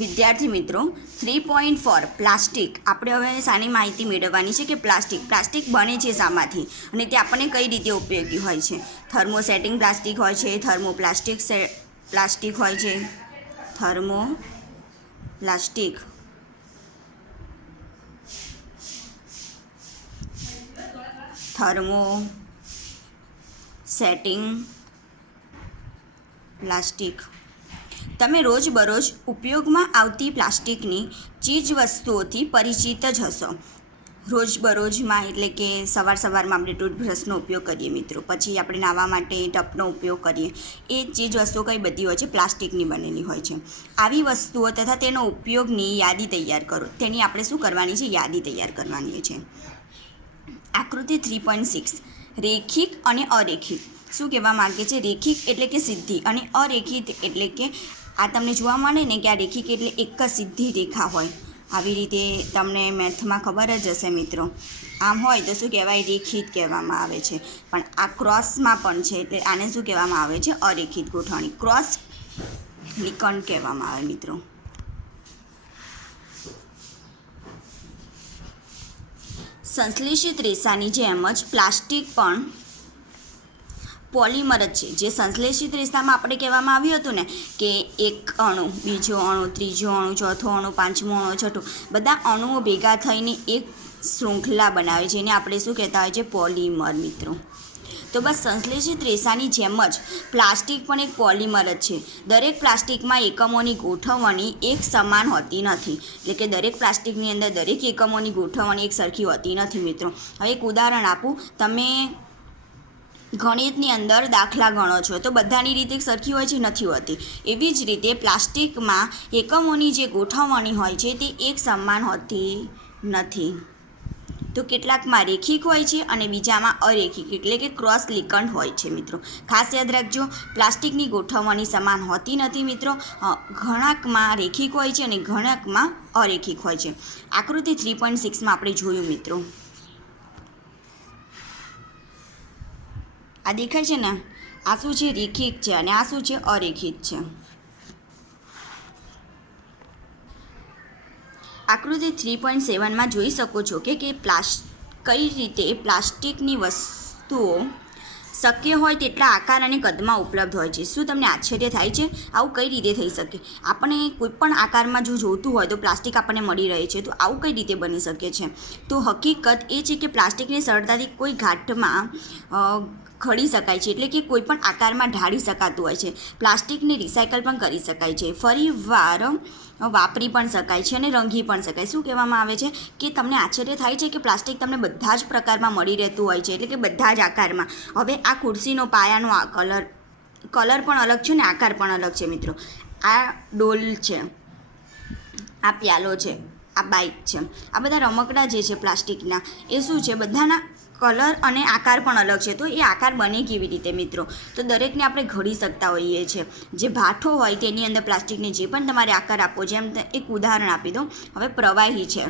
વિદ્યાર્થી મિત્રો 3.4 પ્લાસ્ટિક આપણે હવે સાની માહિતી મેળવવાની છે કે પ્લાસ્ટિક બને છે શામાંથી અને તે આપણને કઈ રીતે ઉપયોગી હોય છે. થર્મોસેટિંગ પ્લાસ્ટિક હોય છે, પ્લાસ્ટિક હોય છે, થર્મોસેટિંગ પ્લાસ્ટિક. તમે રોજબરોજ ઉપયોગમાં આવતી પ્લાસ્ટિકની ચીજવસ્તુઓથી પરિચિત જ હશો. રોજબરોજમાં એટલે કે સવારમાં આપણે ટૂથબ્રશનો ઉપયોગ કરીએ મિત્રો, પછી આપણે નાહવા માટે ટપનો ઉપયોગ કરીએ. એ ચીજવસ્તુઓ કઈ બધી હોય છે? પ્લાસ્ટિકની બનેલી હોય છે. આવી વસ્તુઓ તથા તેનો ઉપયોગની યાદી તૈયાર કરો. તેની આપણે શું કરવાની છે? યાદી તૈયાર કરવાની છે. આકૃતિ 3.6 રેખિક અને અરેખિક. શું કહેવા માંગે છે? રેખિક એટલે કે સીધી અને અરેખિક એટલે કે આ તમને જોવા મળે ને કે આ રેખિક એટલે એક જ સીધી રેખા હોય. આવી રીતે તમને મેથમાં ખબર જ હશે મિત્રો. આમ હોય તો શું કહેવાય? રેખિત કહેવામાં આવે છે. પણ આ ક્રોસમાં પણ છે એટલે આને શું કહેવામાં આવે છે? અરેખિત ગોઠવણી, ક્રોસ નિકંડ કહેવામાં આવે મિત્રો. સંશ્લેષિત રેસાની જેમ જ પ્લાસ્ટિક પણ પોલિમર જ છે. જે સંશ્લેષિત રેસામાં આપણે કહેવામાં આવ્યું હતું ને કે એક અણુ, બીજો અણુ, ત્રીજો અણુ, ચોથો અણુ, પાંચમો અણુ, છઠ્ઠો, બધા અણુઓ ભેગા થઈને એક શૃંખલા બનાવે છે. એને આપણે શું કહેતા હોય છે? પોલિમર મિત્રો. તો બસ સંશ્લેષિત રેસાની જેમ જ પ્લાસ્ટિક પણ એક પોલિમર જ છે. દરેક પ્લાસ્ટિકમાં એકમોની ગોઠવણી એક સમાન હોતી નથી. એટલે કે દરેક પ્લાસ્ટિકની અંદર દરેક એકમોની ગોઠવણી એક સરખી હોતી નથી મિત્રો. હવે એક ઉદાહરણ આપું. તમે ગણિતની અંદર દાખલા ગણો છો તો બધાની રીતે સરખી હોય છે? નથી હોતી. એવી જ રીતે પ્લાસ્ટિકમાં એકમોની જે ગોઠવણી હોય છે તે એક સમાન હોતી નથી. તો કેટલાકમાં રેખિક હોય છે અને બીજામાં અરેખિક એટલે કે ક્રોસ લિકંડ હોય છે મિત્રો. ખાસ યાદ રાખજો, પ્લાસ્ટિકની ગોઠવણી સમાન હોતી નથી મિત્રો. ઘણાકમાં રેખિક હોય છે અને ઘણાકમાં અરેખિક હોય છે. આકૃતિ 3.6માં આપણે જોયું મિત્રો. આ દેખાય છે ને? આ શું છે? રેખિક છે અને આ શું છે? અરેખિક છે. આકૃતિ 3.7માં જોઈ શકો છો કે કઈ રીતે પ્લાસ્ટિકની વસ્તુઓ શક્ય હોય તેટલા આકાર અને કદમાં ઉપલબ્ધ હોય છે. શું તમને આશ્ચર્ય થાય છે? આવું કઈ રીતે થઈ શકે? આપણે કોઈ પણ આકારમાં જો જોઈતું હોય તો પ્લાસ્ટિક આપણને મળી રહે છે, તો આવું કઈ રીતે બની શકે છે? તો હકીકત એ છે કે પ્લાસ્ટિકને સરળતાથી કોઈ ઘાટમાં ખડી શકાય છે, એટલે કે કોઈ પણ આકારમાં ઢાળી શકાતું હોય છે. પ્લાસ્ટિકને રિસાયકલ પણ કરી શકાય છે, ફરીવાર વાપરી પણ શકાય છે અને રંગી પણ શકાય. શું કહેવામાં આવે છે કે તમને આશ્ચર્ય થાય છે કે પ્લાસ્ટિક તમને બધા જ પ્રકારમાં મળી રહેતું હોય છે, એટલે કે બધા જ આકારમાં. હવે આ ખુરશીનો પાયાનો આ કલર પણ અલગ છે ને આકાર પણ અલગ છે મિત્રો. આ ડોલ છે, આ પ્યાલો છે, આ બાઇક છે, આ બધા રમકડા જે છે પ્લાસ્ટિકના એ શું છે? બધાના કલર અને આકાર પણ અલગ છે. તો એ આકાર બને કેવી રીતે મિત્રો? તો દરેકને આપણે ઘડી શકતા હોઈએ છીએ. જે ભાઠો હોય તેની અંદર પ્લાસ્ટિકને જે પણ તમારે આકાર આપવો, જેમ એક ઉદાહરણ આપી દઉં. હવે પ્રવાહી છે.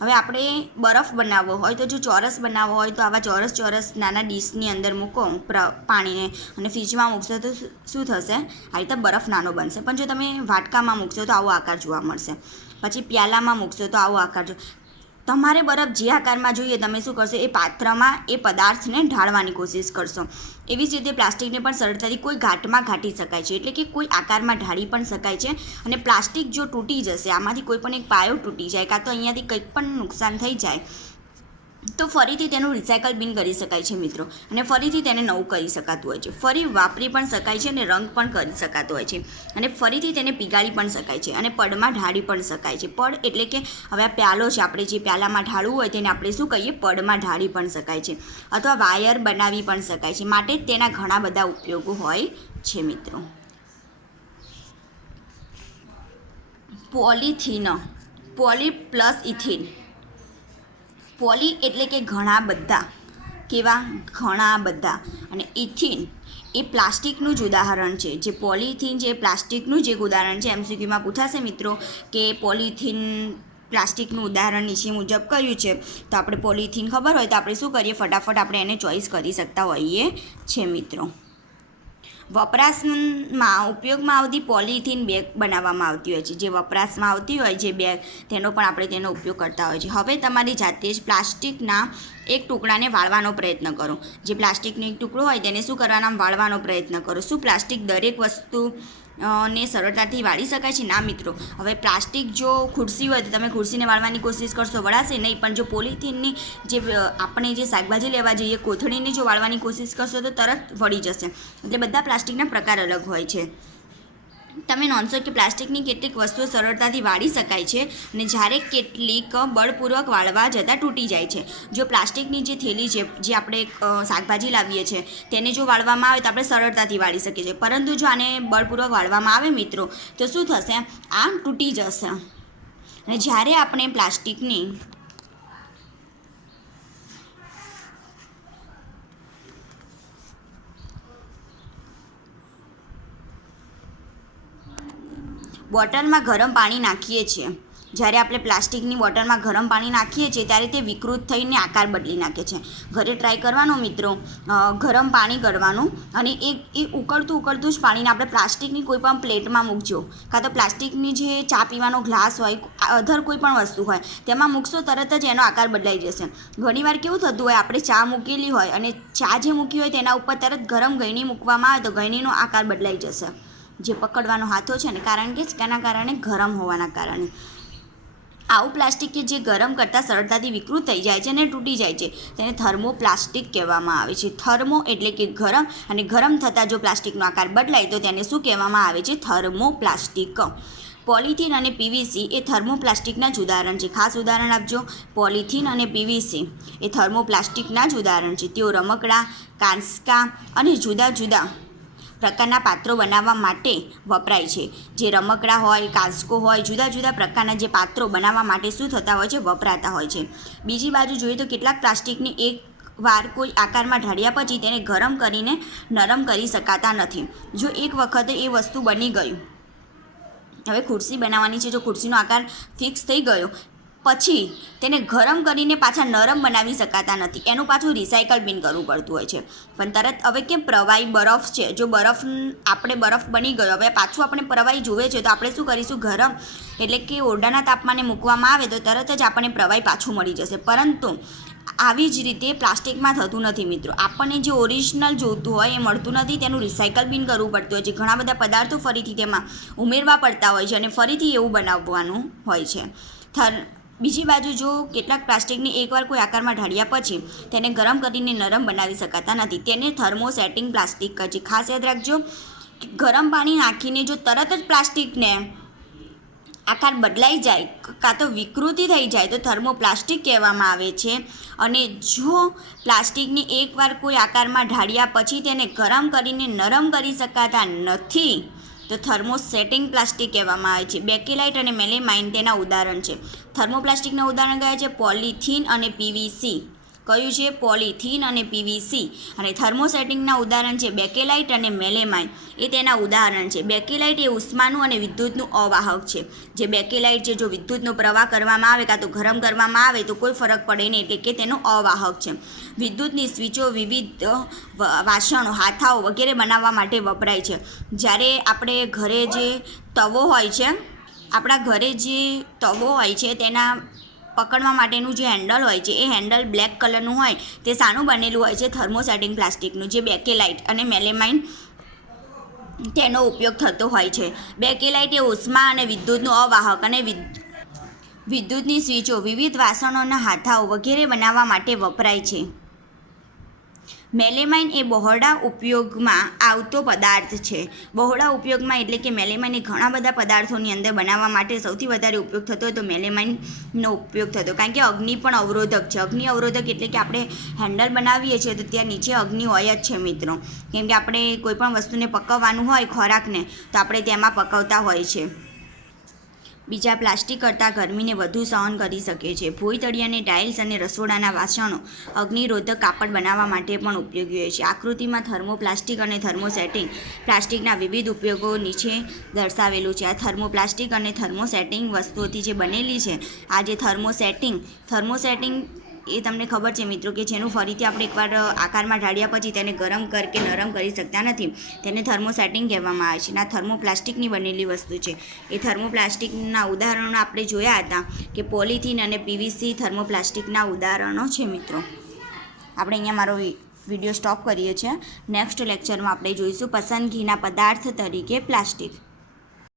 હવે આપણે બરફ બનાવવો હોય તો જો ચોરસ બનાવવો હોય તો આવા ચોરસ નાના ડીશની અંદર મૂકો પાણીને અને ફ્રીજમાં મૂકશો તો શું થશે? આ રીતે બરફ નાનો બનશે. પણ જો તમે વાટકામાં મૂકશો તો આવો આકાર જોવા મળશે. પછી પ્યાલામાં મૂકશો તો આવો આકાર તમારે બરફ જે આકારમાં જોઈએ તમે શું કરશો? એ પાત્રમાં એ પદાર્થને ઢાળવાની કોશિશ કરશો. એવી જ રીતે પ્લાસ્ટિકને પણ સરળતાથી કોઈ ઘાટમાં ઘાટી શકાય છે, એટલે કે કોઈ આકારમાં ઢાળી પણ શકાય છે. અને પ્લાસ્ટિક જો તૂટી જશે, આમાંથી કોઈ પણ એક પાયો તૂટી જાય કાં તો અહીંયાથી કંઈક પણ નુકસાન થઈ જાય તો ફરીથી તેનું રિસાયકલ બિન કરી શકાય છે મિત્રો. અને ફરીથી તેને નવું કરી શકાતું હોય છે. ફરી વાપરી પણ શકાય છે અને રંગ પણ કરી શકાતો હોય છે. અને ફરીથી તેને પીગાળી પણ શકાય છે અને પડમાં ઢાળી પણ શકાય છે. પડ એટલે કે હવે આ પ્યાલો છે, આપણે જે પ્યાલામાં ઢાળવું હોય તેને આપણે શું કહીએ? પડમાં ઢાળી પણ શકાય છે. અથવા વાયર બનાવી પણ શકાય છે. માટે તેના ઘણા બધા ઉપયોગો હોય છે મિત્રો. Polythene, poly plus ethene. Poly એટલે કે ઘણા બધા, કેવા? ઘણા બધા. અને ઇથિન એ પ્લાસ્ટિકનું જ ઉદાહરણ છે. જે પોલિથીન છે એ પ્લાસ્ટિકનું જ એક ઉદાહરણ છે. MCQમાં પૂછાશે મિત્રો કે પોલિથીન પ્લાસ્ટિકનું ઉદાહરણ નીચે મુજબ કર્યું છે, તો આપણે પોલિથીન ખબર હોય તો આપણે શું કરીએ? ફટાફટ આપણે એને ચોઈસ કરી શકતા હોઈએ છે મિત્રો. વપરાશમાં ઉપયોગમાં આવતી પોલિથીન બેગ બનાવવામાં આવતી હોય છે. જે વપરાશમાં આવતી હોય જે બેગ તેનો પણ આપણે તેનો ઉપયોગ કરતા હોય છે. હવે તમારી જાતે જ પ્લાસ્ટિકના એક ટુકડાને વાળવાનો પ્રયત્ન કરો. જે પ્લાસ્ટિકનો એક ટુકડો હોય તેને શું કરવાના વાળવાનો પ્રયત્ન કરો. શું પ્લાસ્ટિક દરેક વસ્તુ ને સરળતાથી વાળી શકાય છે? ના મિત્રો. હવે પ્લાસ્ટિક જો ખુરશી હોય તો તમે ખુરશીને વાળવાની કોશિશ કરશો, વળાશે નહીં. પણ જો પોલિથીનની જે આપણે જે શાકભાજી લેવા જઈએ કોથળીને જો વાળવાની કોશિશ કરશો તો તરત વળી જશે. એટલે બધા પ્લાસ્ટિકના પ્રકાર અલગ હોય છે. તમે નોંધશો કે પ્લાસ્ટિકની કેટલીક વસ્તુઓ સરળતાથી વાળી શકાય છે અને જ્યારે કેટલીક બળપૂર્વક વાળવા જતાં તૂટી જાય છે. જો પ્લાસ્ટિકની જે થેલી છે જે આપણે શાકભાજી લાવીએ છીએ તેને જો વાળવામાં આવે તો આપણે સરળતાથી વાળી શકીએ છીએ. પરંતુ જો આને બળપૂર્વક વાળવામાં આવે મિત્રો તો શું થશે? આ તૂટી જશે. અને જ્યારે આપણે પ્લાસ્ટિકની બોટલમાં ગરમ પાણી નાખીએ છીએ, જ્યારે આપણે પ્લાસ્ટિકની બોટલમાં ગરમ પાણી નાખીએ છીએ ત્યારે તે વિકૃત થઈને આકાર બદલી નાખે છે. ઘરે ટ્રાય કરવાનો મિત્રો, ગરમ પાણી કરવાનું અને એ ઉકળતું જ પાણીને આપણે પ્લાસ્ટિકની કોઈ પણ પ્લેટમાં મૂકજો, કાં તો પ્લાસ્ટિકની જે ચા પીવાનો ગ્લાસ હોય, અધર કોઈ પણ વસ્તુ હોય તેમાં મૂકશો તરત જ એનો આકાર બદલાઈ જશે. ઘણીવાર કેવું થતું હોય, આપણે ચા મૂકેલી હોય અને ચા જે મૂકી હોય તેના ઉપર તરત ગરમ ગળણી મૂકવામાં આવે તો ગળણીનો આકાર બદલાઈ જશે. જે પકડવાનો હાથો છે ને, કારણ કે તેના કારણે ગરમ હોવાના કારણે આવું પ્લાસ્ટિક કે જે ગરમ કરતાં સરળતાથી વિકૃત થઈ જાય છે અને તૂટી જાય છે તેને થર્મોપ્લાસ્ટિક કહેવામાં આવે છે. થર્મો એટલે કે ગરમ, અને ગરમ થતાં જો પ્લાસ્ટિકનો આકાર બદલાય તો તેને શું કહેવામાં આવે છે? થર્મોપ્લાસ્ટિક. પોલિથીન અને પીવીસી એ થર્મોપ્લાસ્ટિકના જ ઉદાહરણ છે. ખાસ ઉદાહરણ આપજો. પોલિથીન અને પીવીસી એ થર્મોપ્લાસ્ટિકના જ ઉદાહરણ છે. તેઓ રમકડા, કાંસકા અને જુદા જુદા પ્રકારના પાત્રો બનાવવા માટે વપરાય છે. જે રમકડા હોય, કાંસકો હોય, જુદા જુદા પ્રકારના જે પાત્રો બનાવવા માટે શું થતા હોય છે? વપરાતા હોય છે. બીજી બાજુ જોઈએ તો કેટલાક પ્લાસ્ટિકની એક વાર કોઈ આકારમાં ઢાળ્યા પછી તેને ગરમ કરીને નરમ કરી શકાતા નથી. જો એક વખતે એ વસ્તુ બની ગયું, હવે ખુરશી બનાવવાની છે, જો ખુરશીનો આકાર ફિક્સ થઈ ગયો પછી તેને ગરમ કરીને પાછા નરમ બનાવી શકાતા નથી. એનું પાછું રિસાયકલ બિન કરવું પડતું હોય છે. પણ તરત હવે કેમ પ્રવાહી બરફ છે, જો બરફ બની ગયો, હવે પાછું આપણે પ્રવાહી જોવે છે તો આપણે શું કરીશું? ગરમ એટલે કે ઓરડાના તાપમાને મૂકવામાં આવે તો તરત જ આપણને પ્રવાહી પાછું મળી જશે. પરંતુ આવી જ રીતે પ્લાસ્ટિકમાં થતું નથી મિત્રો. આપણને જે ઓરિજિનલ જોઈતું હોય એ મળતું નથી, તેનું રિસાયકલ બિન કરવું પડતું હોય છે. ઘણા બધા પદાર્થો ફરીથી તેમાં ઉમેરવા પડતા હોય છે અને ફરીથી એવું બનાવવાનું હોય છે. બીજી બાજુ જો કેટલાક પ્લાસ્ટિકની એકવાર કોઈ આકારમાં ઢાળ્યા પછી તેને ગરમ કરીને નરમ બનાવી શકાતા નથી, તેને થર્મોસેટિંગ પ્લાસ્ટિક કહે છે. ખાસ યાદ રાખજો કે ગરમ પાણી નાખીને જો તરત જ પ્લાસ્ટિકને આકાર બદલાઈ જાય કાં તો વિકૃતિ થઈ જાય તો થર્મોપ્લાસ્ટિક કહેવામાં આવે છે. અને જો પ્લાસ્ટિકની એકવાર કોઈ આકારમાં ઢાળ્યા પછી તેને ગરમ કરીને નરમ કરી શકાતા નથી તો થર્મોસેટિંગ પ્લાસ્ટિક કહેવામાં આવે છે. બેકેલાઇટ અને મેલેમાઇન તેના ઉદાહરણ છે. થર્મોપ્લાસ્ટિકના ઉદાહરણ કયા છે? પોલિથીન અને પીવીસી. કયું છે? પોલિથીન અને પીવીસી. અને થર્મોસેટિંગના ઉદાહરણ છે બેકેલાઇટ અને મેલેમાઇન, એ તેના ઉદાહરણ છે. બેકેલાઇટ એ ઉષ્માનું અને વિદ્યુતનું અવાહક છે. જે બેકેલાઇટ છે, જો વિદ્યુતનો પ્રવાહ કરવામાં આવે કાં તો ગરમ કરવામાં આવે તો કોઈ ફરક પડે નહીં, એટલે કે તેનો અવાહક છે. વિદ્યુતની સ્વિચો વિવિધ વાસણો, હાથાઓ વગેરે બનાવવા માટે વપરાય છે. જ્યારે આપણે ઘરે જે તવો હોય છે, આપણા ઘરે જે તવો હોય છે તેના પકડવા માટેનું જે હેન્ડલ હોય છે એ હેન્ડલ બ્લેક કલરનું હોય તે શાનું બનેલું હોય છે? થર્મોસેટિંગ પ્લાસ્ટિકનું. જે બેકેલાઇટ અને મેલેમાઇન તેનો ઉપયોગ થતો હોય છે. બેકેલાઇટ એ ઉષ્મા અને વિદ્યુતનું અવાહક અને વિદ્યુતની સ્વિચો વિવિધ વાસણોના હાથાઓ વગેરે બનાવવા માટે વપરાય છે. મેલેમાઇન એ બહોળા ઉપયોગમાં આવતો પદાર્થ છે. બહોળા ઉપયોગમાં એટલે કે મેલેમાઇન એ ઘણા બધા પદાર્થોની અંદર બનાવવા માટે સૌથી વધારે ઉપયોગ થતો હોય તો મેલેમાઇનનો ઉપયોગ થતો, કારણ કે અગ્નિ પણ અવરોધક છે. અગ્નિ અવરોધક એટલે કે આપણે હેન્ડલ બનાવીએ છીએ તો ત્યાં નીચે અગ્નિ હોય જ છે મિત્રો, કેમ કે આપણે કોઈપણ વસ્તુને પકવવાનું હોય, ખોરાકને, તો આપણે તેમાં પકવતા હોય છે. બીજા પ્લાસ્ટિક કરતાં ગરમીને વધુ સહન કરી શકે છે. ભોંય તળિયાને ટાઇલ્સ અને રસોડાના વાસણો અગ્નિરોધક કાપડ બનાવવા માટે પણ ઉપયોગી હોય છે. આકૃતિમાં થર્મોપ્લાસ્ટિક અને થર્મોસેટિંગ પ્લાસ્ટિકના વિવિધ ઉપયોગો નીચે દર્શાવેલું છે. આ થર્મોપ્લાસ્ટિક અને થર્મોસેટિંગ વસ્તુઓથી જે બનેલી છે, આ જે થર્મોસેટિંગ એ તમને ખબર છે મિત્રો કે જેનું ફરીથી આપણે એકવાર આકારમાં ઢાળ્યા પછી તેને ગરમ કે નરમ કરી શકતા નથી, તેને થર્મોસેટિંગ કહેવામાં આવે છે. અને આ થર્મોપ્લાસ્ટિકની બનેલી વસ્તુ છે. એ થર્મોપ્લાસ્ટિકના ઉદાહરણો આપણે જોયા હતા કે પોલિથીન અને પીવીસી થર્મોપ્લાસ્ટિકના ઉદાહરણો છે મિત્રો. આપણે અહીંયા મારો વિડીયો સ્ટોપ કરીએ છીએ. નેક્સ્ટ લેક્ચરમાં આપણે જોઈશું પસંદગીના પદાર્થ તરીકે પ્લાસ્ટિક.